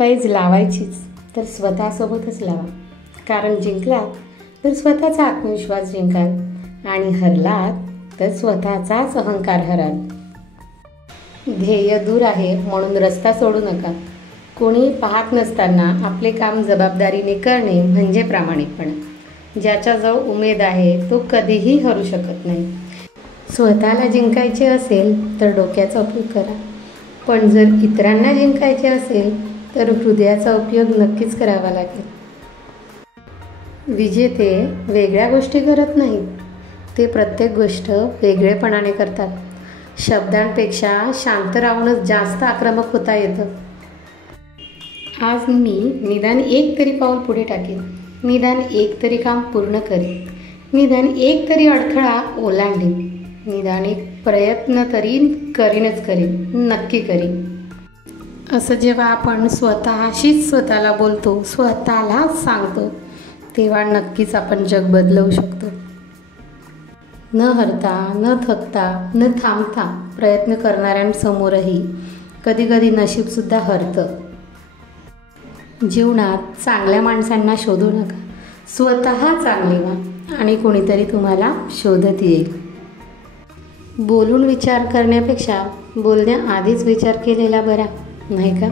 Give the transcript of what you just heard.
पैज लावायचीच तर स्वतःसोबतच लावा, कारण जिंकलात तर स्वतःचा आत्मविश्वास जिंकाल आणि हरलात तर स्वतःचाच अहंकार हराल. ध्येय दूर आहे म्हणून रस्ता सोडू नका. कोणी पाहत नसताना आपले काम जबाबदारीने करणे म्हणजे प्रामाणिकपणा. ज्याच्याजवळ उमेद आहे तो कधीही हरू शकत नाही. स्वतःला जिंकायचे असेल तर डोक्याचा उपयोग करा, पण जर इतरांना जिंकायचे असेल तर हृदयाचा उपयोग नक्कीच करावा लागेल. विजेते वेगळ्या गोष्टी करत नाहीत, ते प्रत्येक गोष्ट वेगळेपणाने करतात. शब्दांपेक्षा शांत राहूनच जास्त आक्रमक होता येतं. आज मी निदान एक तरी पाऊल पुढे टाकेन, निदान एक तरी काम पूर्ण करेन, निदान एक तरी अडथळा ओलांडेन, निदान एक प्रयत्न तरी करीनच करीन, नक्की करीन. असं जेव्हा आपण स्वतःशीच स्वतःला बोलतो, स्वतःलाच सांगतो, तेव्हा नक्कीच आपण जग बदलवू शकतो. न हरता, न थकता, न थांबता प्रयत्न करणाऱ्यांसमोरही कधीकधी नशीबसुद्धा हरतं. जीवनात चांगल्या माणसांना शोधू नका, स्वतः चांगले व्हा आणि कोणीतरी तुम्हाला शोधत येईल. बोलून विचार करण्यापेक्षा बोलण्याआधीच विचार केलेला बरा, नाही का?